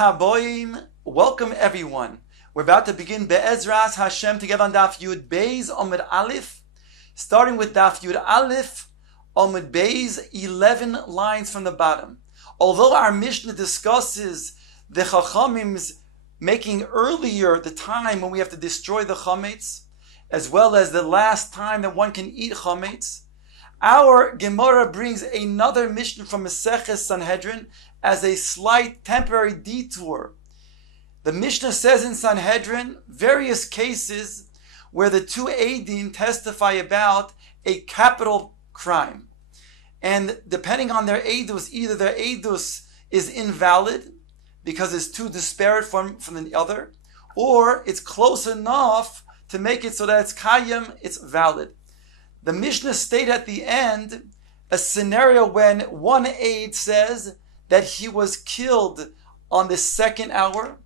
Haboim, welcome everyone. We're about to begin Be'ezras Hashem together on Daf Yud Beis Amud Aleph, starting with Daf Yud Aleph, Amud Beis, 11 lines from the bottom. Although our Mishnah discusses the Chachamim's making earlier the time when we have to destroy the Chametz, as well as the last time that one can eat Chametz, our Gemara brings another Mishnah from Masechet Sanhedrin as a slight temporary detour. The Mishnah says in Sanhedrin various cases where the two Eidim testify about a capital crime. And depending on their Eidus, either their Eidus is invalid because it's too disparate from the other, or it's close enough to make it so that it's Kayim, it's valid. The Mishnah state at the end a scenario when one aid says that he was killed on the second hour,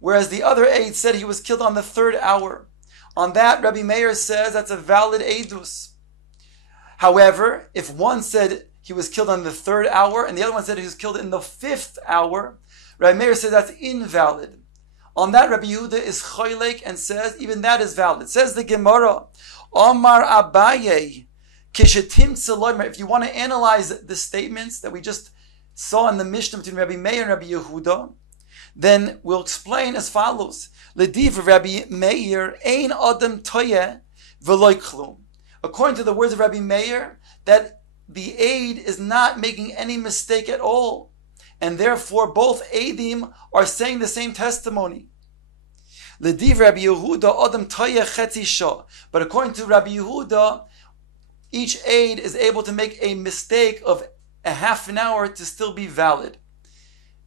whereas the other aid said he was killed on the third hour. On that, Rabbi Meir says that's a valid eidus. However, if one said he was killed on the third hour and the other one said he was killed in the fifth hour, Rabbi Meir says that's invalid. On that, Rabbi Yehuda is choylek and says even that is valid. Says the Gemara, Omar Abaye, Kishetim Tzeloimer. If you want to analyze the statements that we just saw in the Mishnah between Rabbi Meir and Rabbi Yehuda, then we'll explain as follows. Lediv Rabbi Meir, Ein Adam Toyeh V'loy Klum. According to the words of Rabbi Meir, that the aid is not making any mistake at all, and therefore both Eidim are saying the same testimony. Lediv Rabbi Yehuda Adam Toyeh Chetzi Shah. But according to Rabbi Yehuda, each aid is able to make a mistake of a half an hour to still be valid.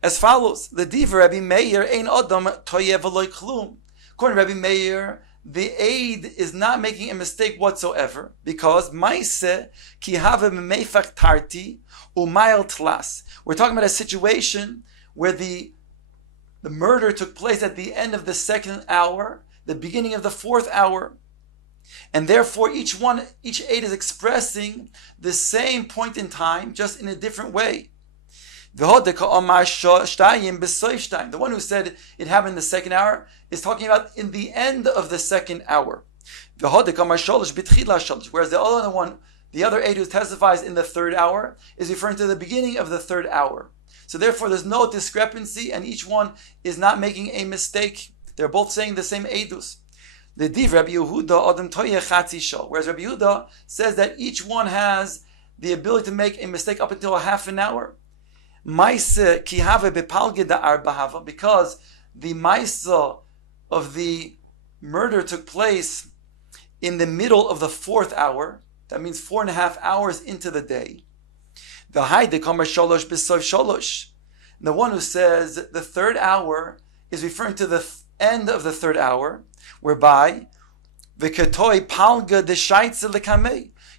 As follows, Lediv Rabbi Meir Ein Adam Toyeh V'loy Klum. According to Rabbi Meir, the aid is not making a mistake whatsoever because Maise Ki Have Meifach Tarti Umayel Tlas. We're talking about a situation where the murder took place at the end of the second hour, the beginning of the fourth hour, and therefore each aid is expressing the same point in time, just in a different way. The one who said it happened in the second hour is talking about in the end of the second hour. Whereas the other one, the other aid who testifies in the third hour, is referring to the beginning of the third hour. So therefore there's no discrepancy and each one is not making a mistake. They're both saying the same eidus. The div Rabbi Yehuda Adam Toyeh Chatzi Shah. Whereas Rabbi Yehuda says that each one has the ability to make a mistake up until a half an hour. Because the Maisa of the murder took place in the middle of the fourth hour, that means 4.5 hours into the day. The one who says the third hour is referring to the end of the third hour, whereby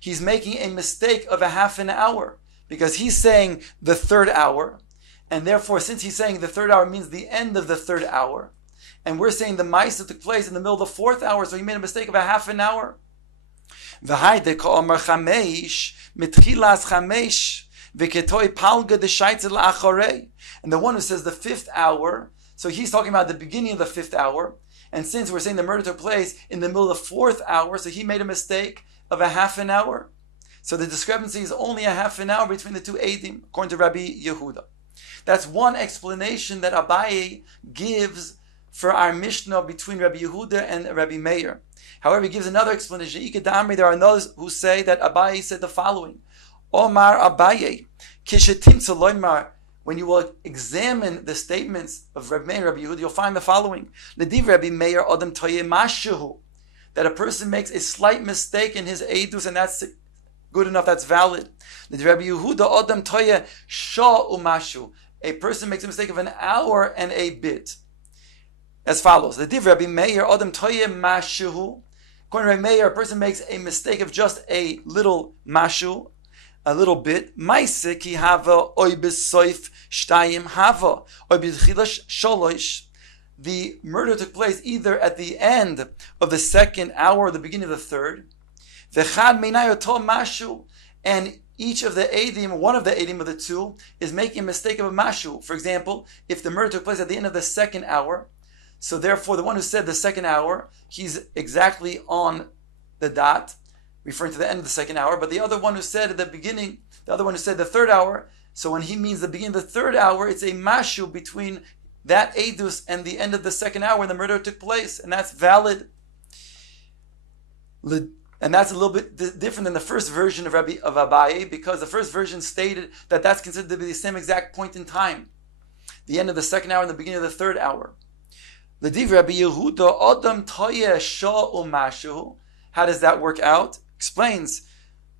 he's making a mistake of a half an hour, because he's saying the third hour, and therefore since he's saying the third hour means the end of the third hour, and we're saying the Maisa took place in the middle of the fourth hour, so he made a mistake of a half an hour. And the one who says the fifth hour, so he's talking about the beginning of the fifth hour, and since we're saying the murder took place in the middle of the fourth hour, so he made a mistake of a half an hour. So the discrepancy is only a half an hour between the two Eidim, according to Rabbi Yehuda. That's one explanation that Abaye gives for our Mishnah between Rabbi Yehuda and Rabbi Meir. However, he gives another explanation. There are those who say that Abaye said the following. Omar Abaye, Kishetim Tzaloimar. When you will examine the statements of Rabbi Meir and Rabbi Yehuda, you'll find the following. Lediv Rabbi Meir Adam Toyeh Mashehu. That a person makes a slight mistake in his Eidus, and that's good enough, that's valid. Lediv Rabbi Yehuda Adam Toyeh Shah Umashu. A person makes a mistake of an hour and a bit. As follows. Lediv Rabbi Meir Adam Toyeh Mashehu. According to Rabbi Meir, a person makes a mistake of just a little mashu, a little bit. Maise ki hava oy besoif shtayim hava oy b'tchilash sholosh. The murder took place either at the end of the second hour or the beginning of the third. V'chad meinay oto mashu, and each of the Eidim, one of the Eidim of the two, is making a mistake of a mashu. For example, if the murder took place at the end of the second hour, so therefore the one who said the second hour, he's exactly on the dot, referring to the end of the second hour, but the other one who said at the beginning, the other one who said the third hour, so when he means the beginning of the third hour, it's a mashu between that Eidus and the end of the second hour when the murder took place, and that's valid. And that's a little bit different than the first version of Abaye, because the first version stated that that's considered to be the same exact point in time, the end of the second hour and the beginning of the third hour. L'div Rabbi Yehuda Adam Toyeh Sha'u Mashu. How does that work out? Explains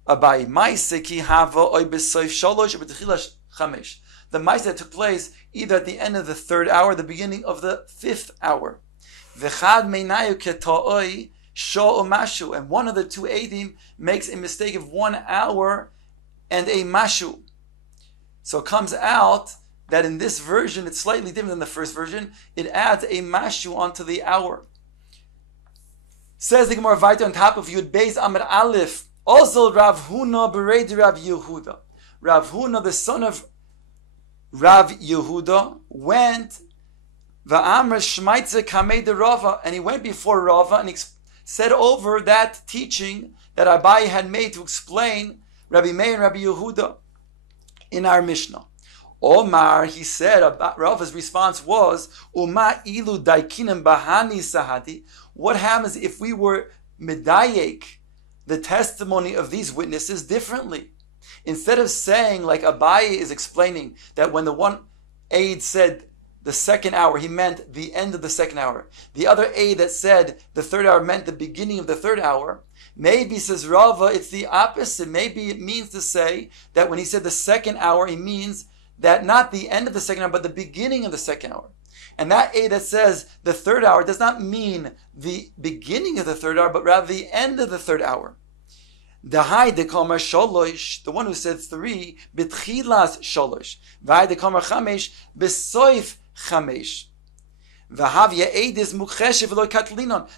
Abaye Maaseh ki hava oy b'soif shalosh or b'tchilas chamesh. The Maaseh that took place either at the end of the third hour, the beginning of the fifth hour. V'chad meinayu keta'oi Sha'u Mashu, and one of the two Eidim makes a mistake of 1 hour and a Mashu. So it comes out that in this version, it's slightly different than the first version. It adds a Mashu onto the hour. Says the Gemara Vayta on top of Yud Beis Amud Aleph, also Rav Huna bereid Rav Yehuda. Rav Huna, the son of Rav Yehuda, went Va'amr Shmaitze Kamei de Rava, and he went before Rava and said over that teaching that Abaye had made to explain Rabbi Meir and Rabbi Yehuda in our Mishnah. Omar, he said, Rava's response was, Uma ilu daikinem bahani sahati. What happens if we were medayek the testimony of these witnesses differently? Instead of saying, like Abaye is explaining, that when the one aide said the second hour, he meant the end of the second hour. The other aide that said the third hour meant the beginning of the third hour. Maybe, says Rava, it's the opposite. Maybe it means to say that when he said the second hour, he means that not the end of the second hour, but the beginning of the second hour. And that aide that says the third hour does not mean the beginning of the third hour, but rather the end of the third hour. The one who said 3, b'tchilas sholosh, v'hai dekamar chamesh, b'soif chamesh.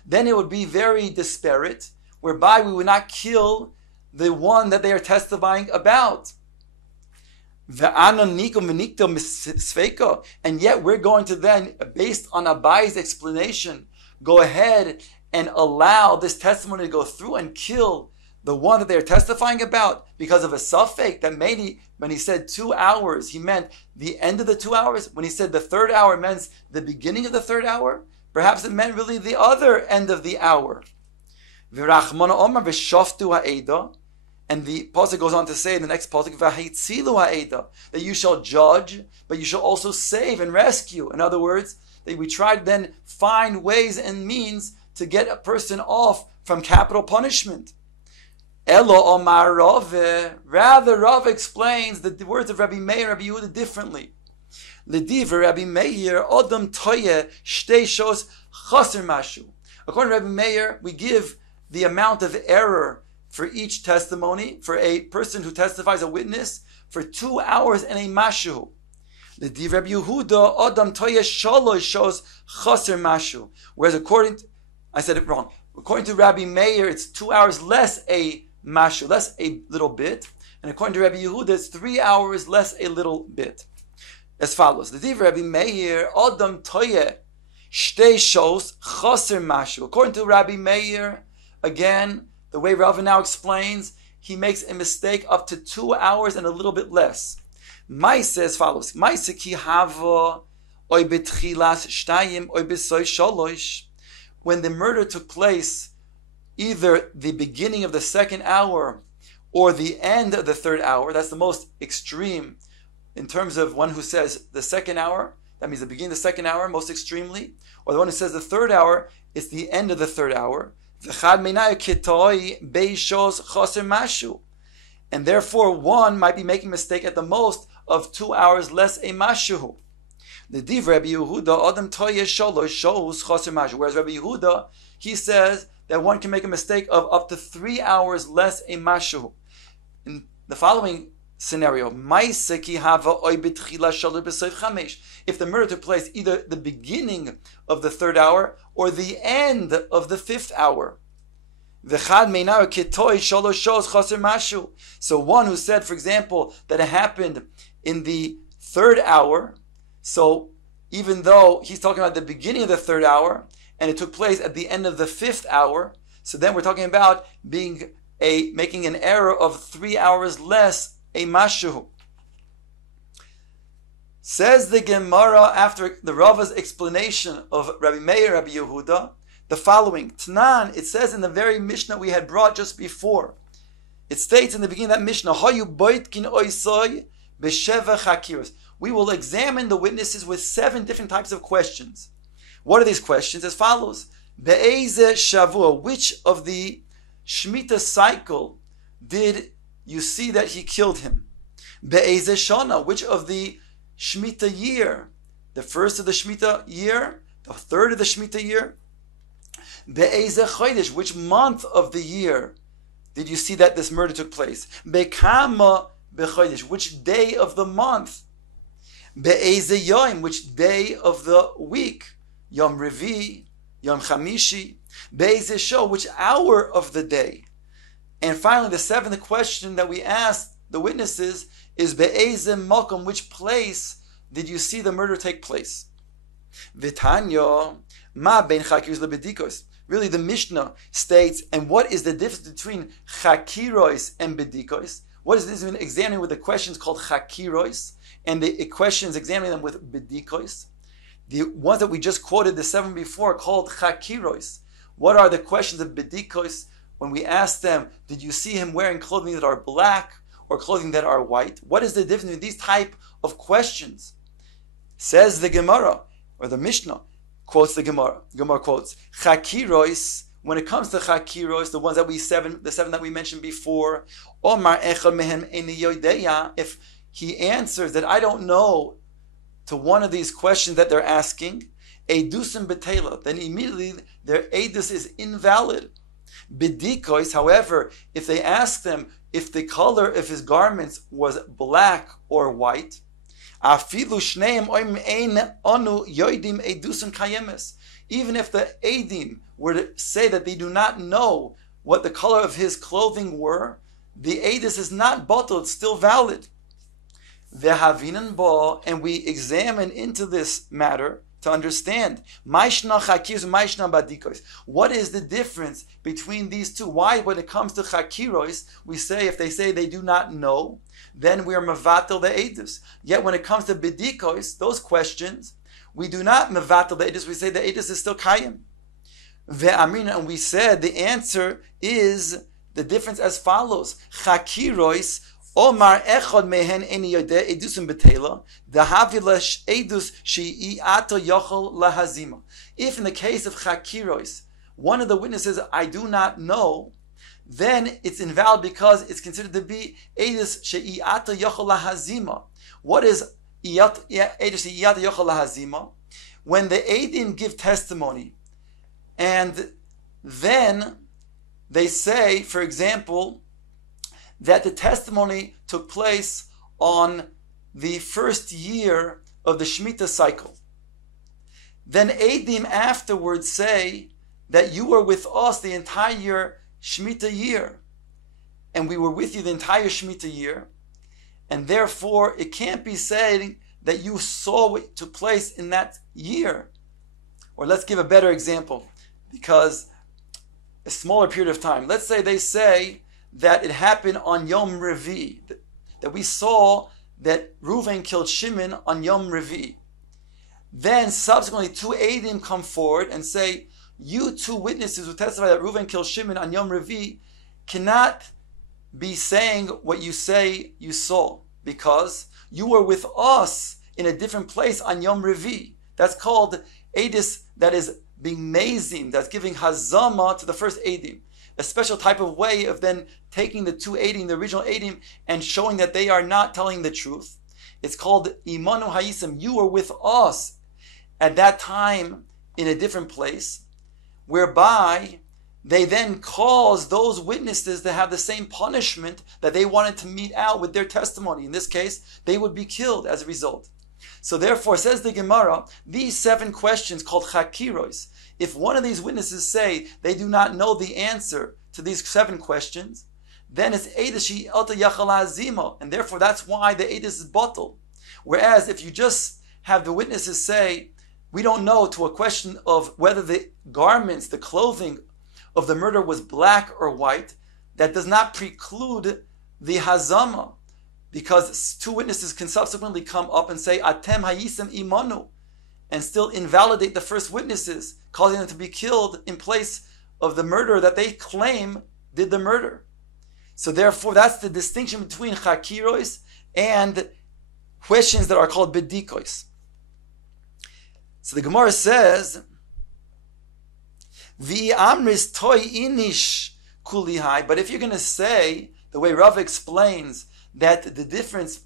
Then it would be very disparate, whereby we would not kill the one that they are testifying about. And yet we're going to then, based on Abaye's explanation, go ahead and allow this testimony to go through and kill the one that they're testifying about because of a suffix that maybe when he said 2 hours, he meant the end of the 2 hours. When he said the third hour meant the beginning of the third hour, perhaps it meant really the other end of the hour. And the pasuk goes on to say in the next pasuk, that you shall judge, but you shall also save and rescue. In other words, that we try to then find ways and means to get a person off from capital punishment. Elo Omar Rave. Rather, Rave explains the words of Rabbi Meir and Rabbi Yehuda differently. L'diver Rabbi Meir Odom Toye Shtei Shos Chaser Mashu. According to Rabbi Meir, we give the amount of error for each testimony, for a person who testifies, a witness, for 2 hours and a mashu. L'diver Rabbi Yehuda Odom Toye Shalosh Shos Chaser Mashu. Whereas I said it wrong. According to Rabbi Meir, it's 2 hours less a mashu, less a little bit. And according to Rabbi Yehuda, it's 3 hours less a little bit. As follows. The Div Rabbi Meir, Adam Toye, Shtei Shos, Chaser Mashu. According to Rabbi Meir, again, the way Rava now explains, he makes a mistake up to 2 hours and a little bit less. Maaseh as follows. Maaseh ki hava, oy betchilas shtayim, oy besoy sholosh. When the murder took place, either the beginning of the second hour or the end of the third hour, that's the most extreme in terms of one who says the second hour, that means the beginning of the second hour, most extremely, or the one who says the third hour, it's the end of the third hour. And therefore, one might be making a mistake at the most of 2 hours less a mashu. The div Rabbi Yehuda Adam Toye Sholosh shows Chaser Mashu. Whereas Rabbi Yehuda, he says that one can make a mistake of up to 3 hours less a mashu. In the following scenario, if the murder took place either the beginning of the third hour or the end of the fifth hour, So one who said, for example, that it happened in the third hour, so even though he's talking about the beginning of the third hour, and it took place at the end of the fifth hour, so then we're talking about making an error of 3 hours less, a mashu. Says the Gemara after the Rava's explanation of Rabbi Meir, Rabbi Yehuda, the following. Tanan, it says in the very Mishnah we had brought just before. It states in the beginning of that Mishnah, we will examine the witnesses with 7 different types of questions. What are these questions? As follows. Be'eze shavua, which of the Shemitah cycle did you see that he killed him? Be'eze shana, which of the Shemitah year, the first of the Shemitah year, the third of the Shemitah year? Be'eze chodesh, which month of the year did you see that this murder took place? Be'kama bechodesh, which day of the month? Be'eze yom, which day of the week? Yom Revi, Yom Chamishi. Be'eze show, which hour of the day? And finally, the 7th question that we asked the witnesses is Be'eze makom, which place did you see the murder take place? V'tanya, ma ben chakiros lebedikos. Really, the Mishnah states, and what is the difference between chakiros and bedikos? What is this in examining with the questions called chakiros and the questions examining them with bedikos? The ones that we just quoted, the 7 before, called chakiros. What are the questions of bedikos when we ask them, did you see him wearing clothing that are black or clothing that are white? What is the difference between these type of questions? Says the Gemara, or the Mishnah, quotes the Gemara. Gemara quotes, chakiros, when it comes to chakiros, the ones that the 7 that we mentioned before, Omar echad mehem eini yodeya, if he answers that I don't know to one of these questions that they're asking, edusim betela, then immediately their edus is invalid. Bedikois, however, if they ask them if the color of his garments was black or white, afilu shneim oim ein anu yoidim edusim kayemes, even if the edim were to say that they do not know what the color of his clothing were, the edus is not bottled, it's still valid. Vehavinan ba, and we examine into this matter to understand Maishna chakiros, Maishna badikos. What is the difference between these two? Why, when it comes to chakiros, we say if they say they do not know, then we are mevatel the edus. Yet when it comes to bedikos, those questions, we do not mevatel the edus. We say the edus is still kayim. Ve'amrina, and we said the answer is the difference as follows: chakiros. Omar echad mehen eni yodeh edusim betela dahavilash edus she'i ato yochel lahazima. If in the case of chakiros, one of the witnesses I do not know, then it's invalid because it's considered to be edus she'i ato yochel lahazima. What is edus she'i ato yochel lahazima? When the edim give testimony, and then they say, for example, that the testimony took place on the first year of the Shemitah cycle. Then Eidim afterwards say that you were with us the entire Shemitah year, and we were with you the entire Shemitah year, and therefore it can't be said that you saw what took place in that year. Or let's give a better example, because a smaller period of time. Let's say they say that it happened on Yom Revi, that we saw that Reuven killed Shimon on Yom Revi. Then subsequently 2 Eidim come forward and say, you 2 witnesses who testify that Reuven killed Shimon on Yom Revi cannot be saying what you say you saw, because you were with us in a different place on Yom Revi. That's called Eidus, that is being mazim, that's giving hazama to the first Eidim. A special type of way of then taking the 2 Eidim, the original Eidim, and showing that they are not telling the truth. It's called Imanu Hayisim. You were with us at that time in a different place, whereby they then cause those witnesses to have the same punishment that they wanted to mete out with their testimony. In this case, they would be killed as a result. So therefore, says the Gemara, these 7 questions called chakiros, if one of these witnesses say they do not know the answer to these 7 questions, then it's Eidish Alta Yachala Azima, and therefore that's why the Eidish is bottled. Whereas if you just have the witnesses say, we don't know, to a question of whether the garments, the clothing of the murder was black or white, that does not preclude the hazama, because 2 witnesses can subsequently come up and say, Atem hayisem imanu, and still invalidate the first witnesses, causing them to be killed in place of the murderer that they claim did the murder. So therefore, that's the distinction between chakiros and questions that are called bedikois. So the Gemara says, V'amris toy inish kulihai. But if you're going to say, the way Rav explains, that the difference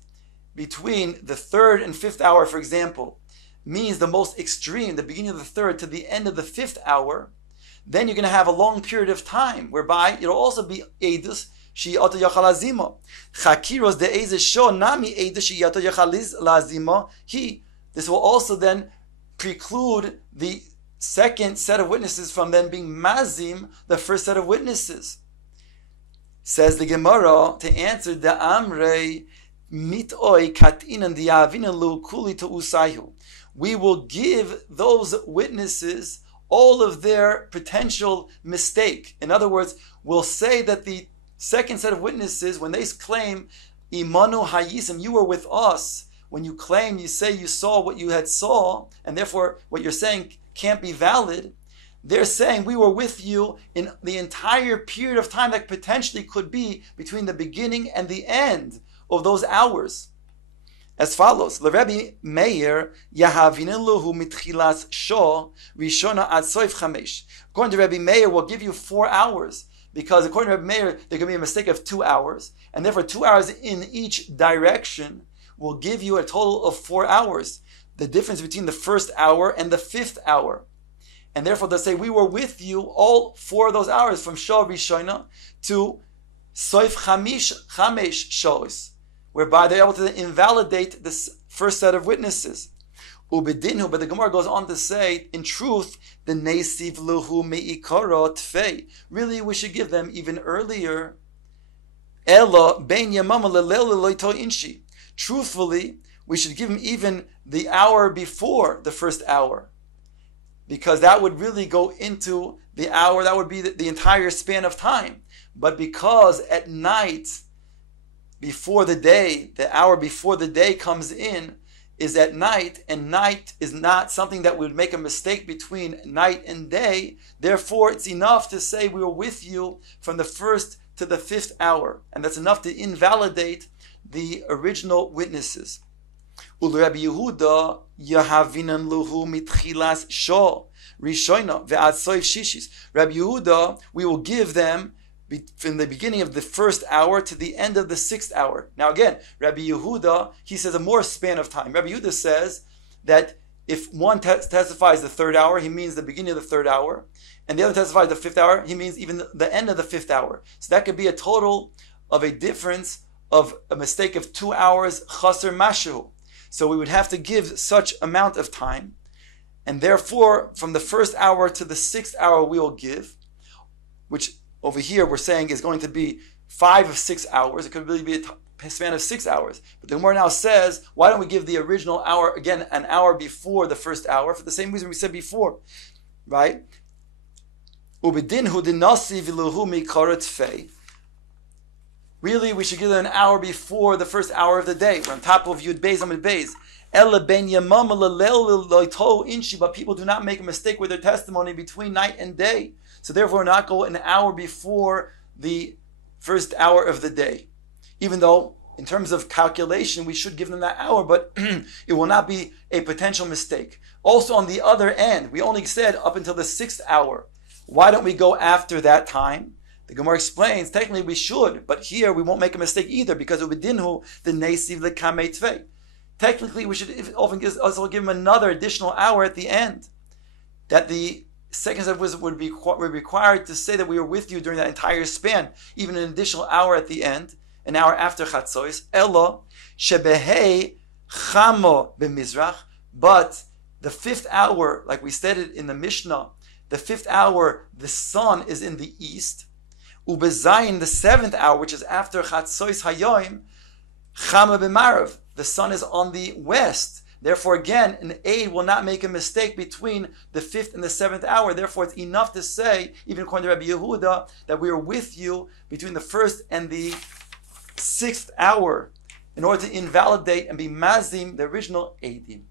between the 3rd and 5th hour, for example, means the most extreme, the beginning of the 3rd to the end of the 5th hour, then you're going to have a long period of time, whereby it'll also be Eidus, Shi'ata Yachal Azima. Chakiros de Eizes Sho Nami Eidus Shi'ata Yachal Azima. This will also then preclude the second set of witnesses from then being mazim the first set of witnesses. Says the Gemara to answer the Amrei mitoi katinan diavina lu kuli to usayhu. We will give those witnesses all of their potential mistake. In other words, we'll say that the second set of witnesses, when they claim imanu hayisim, you were with us. When you claim, you say you saw what you had saw, and therefore what you're saying can't be valid. They're saying we were with you in the entire period of time that potentially could be between the beginning and the end of those hours. As follows: L'Rebbe Meir yahaviniluhu mitchilas sho rishona ad soif chamesh. According to Rebbe Meir, we'll give you 4 hours, because according to Rebbe Meir, there could be a mistake of 2 hours, and therefore 2 hours in each direction will give you a total of 4 hours. The difference between the 1st hour and the 5th hour. And therefore they'll say, we were with you all 4 of those hours, from Shah Rishona to Soif Chamesh Shois, whereby they're able to invalidate this first set of witnesses. Ubedinhu, but the Gemara goes on to say, in truth, the Neisiv Luhu Me'ikaro Tfei. Really, we should give them even earlier. Ela Ben Yamama Lelel Loito Inshi. Truthfully, we should give him even the hour before the 1st hour, because that would really go into the hour, that would be the entire span of time. But because at night, before the day, the hour before the day comes in, is at night, and night is not something that would make a mistake between night and day, therefore it's enough to say we were with you from the 1st to the 5th hour, and that's enough to invalidate the original witnesses. Rabbi Yehuda yahavinan luhu mitchilas sho rishoina ve'ad soif shishis. Rabbi Yehuda, we will give them from the beginning of the 1st hour to the end of the 6th hour. Now again, Rabbi Yehuda, he says a more span of time. Rabbi Yehuda says that if one testifies the 3rd hour, he means the beginning of the 3rd hour, and the other testifies the 5th hour, he means even the end of the 5th hour. So that could be a total of a difference of a mistake of 2 hours, chaser mashu. So we would have to give such amount of time, and therefore from the 1st hour to the 6th hour we will give, which over here we're saying is going to be 5 of 6 hours. It could really be a span of 6 hours. But the Gemara now says, why don't we give the original hour, again, an hour before the 1st hour, for the same reason we said before, right? Really, we should give them an hour before the 1st hour of the day. We're on top of Yud Beis Amud Beis. But people do not make a mistake with their testimony between night and day. So therefore, not go an hour before the 1st hour of the day. Even though, in terms of calculation, we should give them that hour, but it will not be a potential mistake. Also, on the other end, we only said up until the 6th hour. Why don't we go after that time? The Gemara explains, technically we should, but here we won't make a mistake either, because it would dinhu the neisiv lekamei tvei. Technically, we should also give him another additional hour at the end. That the second set would be required to say that we were with you during that entire span, even an additional hour at the end, an hour after Chatzois. Elo shebehei chamo b'mizrach. But the 5th hour, like we stated in the Mishnah, the 5th hour, the sun is in the east. Ubezayin, the 7th hour, which is after Chatzois Hayoim, Chama b'marav. The sun is on the west. Therefore, again, an aid will not make a mistake between the 5th and the 7th hour. Therefore, it's enough to say, even according to Rabbi Yehuda, that we are with you between the 1st and the 6th hour in order to invalidate and be mazim the original Eidim.